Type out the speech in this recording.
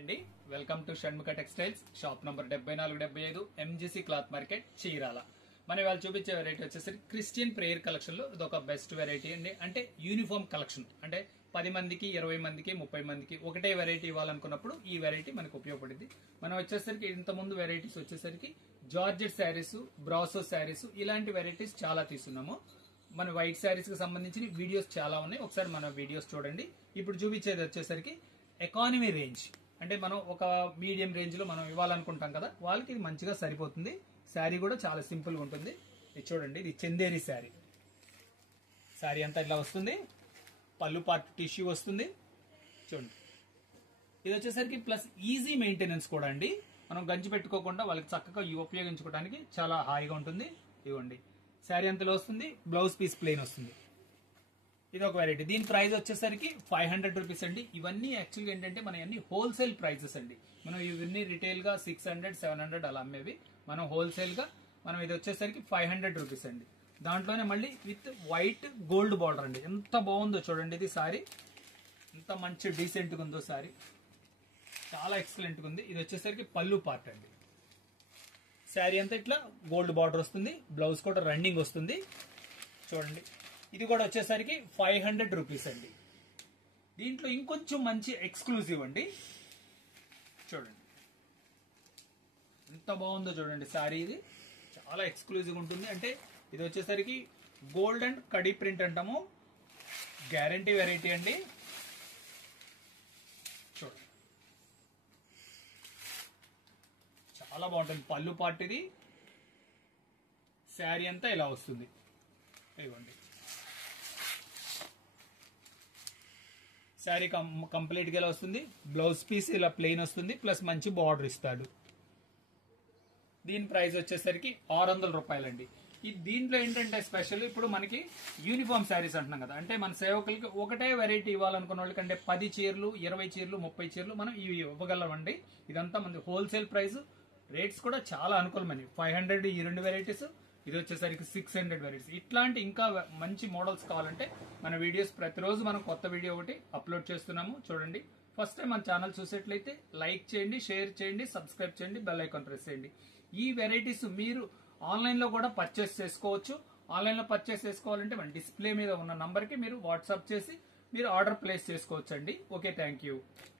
అండి welcome to Shanmukha textiles shop number 7475 MGC cloth market Chirala. మనం ఇవాళ చూపించే వెరైటీ వచ్చేసరికి క్రిస్టియన్ ప్రేయర్ కలెక్షన్ లో ఇది ఒక బెస్ట్ వెరైటీ అండి. అంటే యూనిఫామ్ కలెక్షన్, అంటే 10 మందికి 20 మందికి 30 మందికి ఒకటే వెరైటీ ఇవ్వాలనుకున్నప్పుడు ఈ వెరైటీ మనకు ఉపయోగపడింది. మనం వచ్చేసరికి ఇంత ముందు వెరైటీస్ వచ్చేసరికి జార్జెట్ శారీస్, బ్రాసో శారీస్ ఇలాంటి వెరైటీస్ చాలా తీసుకున్నాము. మన వైట్ శారీస్ కి సంబంధించిన వీడియోస్ చాలా ఉన్నాయి, ఒకసారి మన వీడియోస్ చూడండి. ఇప్పుడు చూపించేది వచ్చేసరికి ఎకానమీ రేంజ్, అంటే మనం ఒక మీడియం రేంజ్ లో మనం ఇవ్వాలనుకుంటాం కదా, వాళ్ళకి ఇది మంచిగా సరిపోతుంది. శారీ కూడా చాలా సింపుల్ గా ఉంటుంది. ఇది చూడండి, ఇది చందేరి శారీ. శారీ అంతా ఇట్లా వస్తుంది, పళ్ళు పార్ట్ టిష్యూ వస్తుంది. చూడండి, ఇది వచ్చేసరికి ప్లస్ ఈజీ మెయింటెనెన్స్ కూడా అండి. మనం గంజి పెట్టుకోకుండా వాళ్ళకి చక్కగా ఉపయోగించుకోవడానికి చాలా హాయిగా ఉంటుంది. ఇవ్వండి, శారీ అంతలో వస్తుంది, బ్లౌజ్ పీస్ ప్లెయిన్ వస్తుంది. ఇది ఒక వెరైటీ. దీని ప్రైస్ వచ్చేసరికి 500 రూపీస్ అండి. ఇవన్నీ యాక్చువల్గా ఏంటంటే మన అన్ని హోల్సేల్ ప్రైజెస్ అండి. మనం ఇవన్నీ రిటైల్ గా 600, 700 అలా అమ్మేవి. మనం హోల్సేల్ గా మనం ఇది వచ్చేసరికి 500 రూపీస్ అండి. దాంట్లోనే మళ్ళీ విత్ వైట్ గోల్డ్ బార్డర్ అండి. ఎంత బాగుందో చూడండి, ఇది సారీ ఎంత మంచి డీసెంట్ గా ఉందో సారీ, చాలా ఎక్సలెంట్ గా ఉంది. ఇది వచ్చేసరికి పళ్ళు పార్ట్ అండి. శారీ అంతా ఇట్లా గోల్డ్ బార్డర్ వస్తుంది, బ్లౌజ్ కూడా రన్నింగ్ వస్తుంది. చూడండి, ఇది కూడా వచ్చేసరికి 500 రూపీస్ అండి. దీంట్లో ఇంకొంచెం మంచి ఎక్స్క్లూజివ్ అండి. చూడండి ఎంత బాగుందో చూడండి శారీ, ఇది చాలా ఎక్స్క్లూజివ్ ఉంటుంది. అంటే ఇది వచ్చేసరికి గోల్డ్ అండ్ కడీ ప్రింట్ అంటాము, గ్యారంటీ వెరైటీ అండి. చూడండి, చాలా బాగుంటుంది. పళ్ళు పార్ట్ ఇది, శారీ అంతా ఇలా వస్తుంది. ఇవ్వండి, శారీ కంప్లీట్ గా ఇలా వస్తుంది. బ్లౌజ్ పీస్ ఇలా ప్లెయిన్ వస్తుంది, ప్లస్ మంచి బార్డర్ ఇస్తాడు. దీని ప్రైస్ వచ్చేసరికి 600 రూపాయలండి. దీంట్లో ఏంటంటే స్పెషల్, ఇప్పుడు మనకి యూనిఫామ్ శారీస్ అంటున్నాం కదా, అంటే మన సేవకులకి ఒకటే వెరైటీ ఇవ్వాలనుకున్న వాళ్ళకి, అంటే 10 చీరలు 20 చీరలు 30 చీరలు మనం ఇవి ఇవ్వగలమండి. ఇదంతా మన హోల్సేల్ ప్రైస్. రేట్స్ కూడా చాలా అనుకూలమని. 500 ఈ రెండు వెరైటీస్, ఇది వచ్చేసరికి 600 వెరైటీస్. ఇట్లాంటి ఇంకా మంచి మోడల్స్ కావాలంటే మన వీడియోస్ ప్రతిరోజు మనం కొత్త వీడియో ఒకటి అప్లోడ్ చేస్తున్నాము. చూడండి, ఫస్ట్ టైం మన ఛానల్ చూసేట్లయితే లైక్ చేయండి, షేర్ చేయండి, సబ్స్క్రైబ్ చేయండి, బెల్ ఐకాన్ ప్రెస్ చేయండి. ఈ వెరైటీస్ మీరు ఆన్లైన్ లో కూడా పర్చేస్ చేసుకోవచ్చు. ఆన్లైన్ లో పర్చేస్ చేసుకోవాలంటే మన డిస్ప్లే మీద ఉన్న నంబర్ కి మీరు వాట్సాప్ చేసి మీరు ఆర్డర్ ప్లేస్ చేసుకోవచ్చు అండి. Okay, thank you.